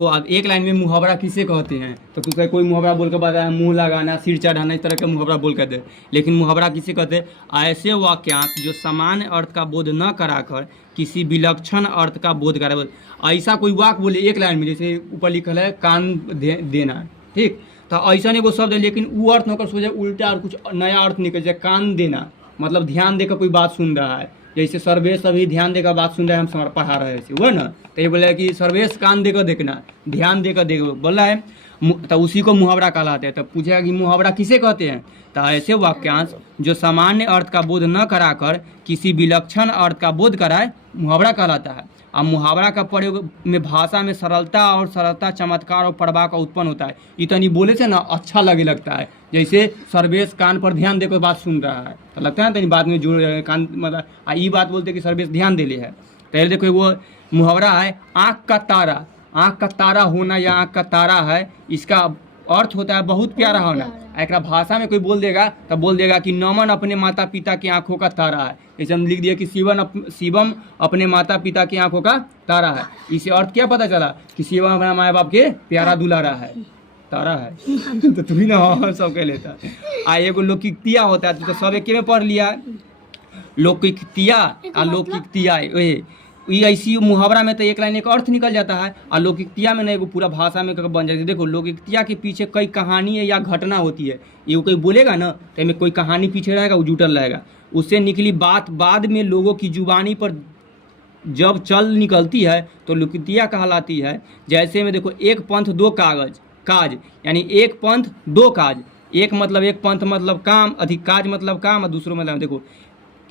तो आप एक लाइन में मुहावरा किसे कहते हैं? तो तू कोई मुहावरा बोल के बताया, मुंह लगाना, सिर चढ़ाना, इस तरह का मुहावरा बोल कर दे। लेकिन मुहावरा किसे कहते हैं? ऐसे वाक्यांश जो सामान्य अर्थ का बोध न कराकर किसी विलक्षण अर्थ का बोध करा। ऐसा कोई वाक्य बोले एक लाइन में, जैसे ऊपर लिखल है कान देना, ठीक, तो ऐसा नहीं वो शब्द है, लेकिन वो अर्थ होकर सोचे उल्टा और कुछ नया अर्थ निकल जाए। कान देना मतलब ध्यान देकर कोई बात सुन रहा है, जैसे सर्वेश अभी ध्यान देकर बात सुन रहे हैं, हम पढ़ा रहे थे वो ना, तो ये बोला कि सर्वेश कान देकर देखना, ध्यान देकर देख बोला है, तो उसी को मुहावरा कहलाते हैं। तो पूछेगा कि मुहावरा किसे कहते हैं? तो ऐसे वाक्यांश जो सामान्य अर्थ का बोध न कराकर किसी विलक्षण अर्थ का बोध कराए मुहावरा कहलाता है। अब मुहावरा का प्रयोग में भाषा में सरलता, चमत्कार और प्रवाह का उत्पन्न होता है। इतनी बोले से ना अच्छा लगे लगता है, जैसे सर्वेश कान पर ध्यान देकर बात सुन रहा है, तो लगता है ना बाद में जुड़ कान मतलब ये बात बोलते कि सर्वेश ध्यान दे ले है। पहले देखो वो मुहावरा है आँख का तारा। आँख का तारा होना या आँख का तारा है, इसका अर्थ होता है बहुत प्यारा होना। एक भाषा में कोई बोल देगा तो बोल देगा कि नमन अपने माता पिता की आंखों का तारा है। जैसे हम लिख दिया कि शिवम अपने माता पिता की आंखों का तारा है। इसे अर्थ क्या पता चला कि शिवम अपना माँ बाप के प्यारा दुलारा है, तारा है। तो तुम्ही ना सब कह लेता है। एगो लौकिकतिया होता है, तो सब एक में पढ़ लिया, लौकिकतिया आ लौकिकतिया। ऐसी मुहावरा में तो एक लाइन एक अर्थ निकल जाता है, और लौकिकतिया में ना एगो पूरा भाषा में बन जाती है। देखो लौकिकतिया के पीछे कई कहानी है या घटना होती है, ये कोई बोलेगा ना तो में कोई कहानी पीछे रहेगा, वो जुटल रहेगा, उससे निकली बात बाद में लोगों की जुबानी पर जब चल निकलती है तो लौकिकतिया कहलाती है। जैसे में देखो एक पंथ दो काज, यानी एक पंथ दो काज, एक मतलब एक पंथ मतलब काम, अधिक काज मतलब काम, और दूसरों मतलब देखो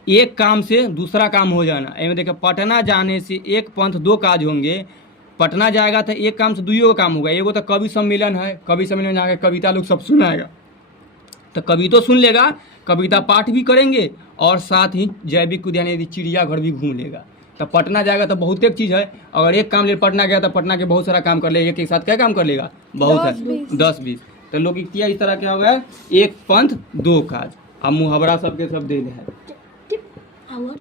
एक काम से दूसरा काम हो जाना। एमें देखो पटना जाने से एक पंथ दो काज होंगे। पटना जाएगा तो एक काम से दुइयों का काम होगा। एगो तो कवि सम्मेलन है, कवि सम्मेलन में जाकर कविता लोग सब सुनाएगा, तो कवि तो सुन लेगा, कविता पाठ भी करेंगे, और साथ ही जैविक उद्यान यदि चिड़ियाघर भी घूम लेगा। तो पटना जाएगा तो बहुत एक चीज़ है, अगर एक काम ले पटना गया तो पटना के बहुत सारा काम कर लेगा। एक साथ क्या काम कर लेगा? बहुत है, 10-20। तो लौकिकतिया इस तरह क्या होगा, एक पंथ दो काज। अब मुहावरा सबके सब दे है।